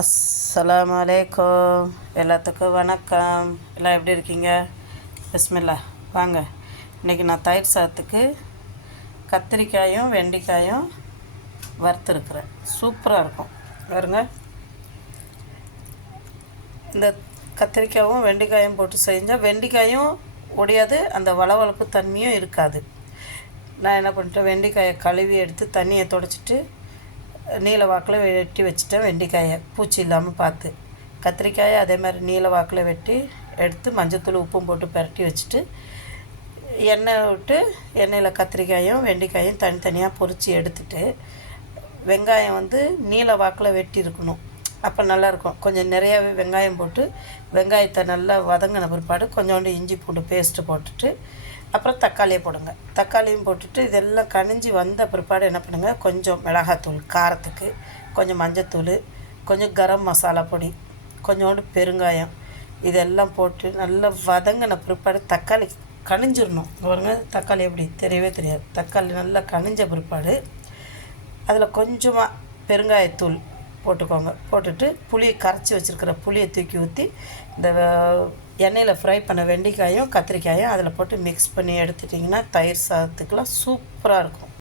அஸ்ஸலாமு அலைக்கும். எல்லாத்துக்கும் வணக்கம். எல்லாம் எப்படி இருக்கீங்க? பிஸ்மில்லா. வாங்க, இன்றைக்கி நான் தயிர் சாதத்துக்கு கத்திரிக்காயும் வெண்டைக்காயும் வறுத்துருக்குறேன். சூப்பராக இருக்கும் பாருங்க. இந்த கத்திரிக்காயும் வெண்டைக்காயும் போட்டு செஞ்சால் வெண்டைக்காயும் ஒடியாது, அந்த வளவளப்பு தன்மையும் இருக்காது. நான் என்ன பண்ணிட்டேன், வெண்டைக்காயை கழுவி எடுத்து தண்ணியை துடைச்சிட்டு நீல வாக்கில் வெட்டி வச்சுட்டேன். வெண்டைக்காயை பூச்சி இல்லாமல் பார்த்து, கத்திரிக்காயை அதே மாதிரி நீல வாக்கில் வெட்டி எடுத்து மஞ்சத்தூள் உப்பும் போட்டு பரட்டி வச்சுட்டு எண்ணெய் விட்டு எண்ணெயில் கத்திரிக்காயும் வெண்டைக்காயும் தனித்தனியாக பொரித்து எடுத்துட்டு வெங்காயம் நீல வாக்கில் வெட்டி இருக்கணும். அப்போ நல்லாயிருக்கும். கொஞ்சம் நிறையாவே வெங்காயம் போட்டு வெங்காயத்தை நல்லா வதங்கின பிற்பாடு கொஞ்சோண்டு இஞ்சி பூண்டு பேஸ்ட்டு போட்டுட்டு அப்புறம் தக்காளியை போடுங்க. தக்காளியும் போட்டுட்டு இதெல்லாம் கனிஞ்சி வந்த பிற்பாடு என்ன பண்ணுங்கள், கொஞ்சம் மிளகாத்தூள் காரத்துக்கு, கொஞ்சம் மஞ்சத்தூள், கொஞ்சம் கரம் மசாலா பொடி, கொஞ்சோண்டு பெருங்காயம், இதெல்லாம் போட்டு நல்லா வதங்கின பிற்பாடு தக்காளி கனிஞ்சிடணும். பாருங்க, தக்காளி எப்படி தெரியவே தெரியாது. தக்காளி நல்லா கனிஞ்ச பிற்பாடு அதில் கொஞ்சமாக பெருங்காயத்தூள் போட்டுக்கோங்க. போட்டுட்டு புளியை கரைச்சி வச்சுருக்கிற புளியை தூக்கி ஊற்றி இந்த எண்ணெயில் ஃப்ரை பண்ண வெண்டைக்காயும் கத்திரிக்காயும் அதில் போட்டு மிக்ஸ் பண்ணி எடுத்துட்டிங்கன்னா தயிர் சாதத்துக்கெலாம் சூப்பராக இருக்கும்.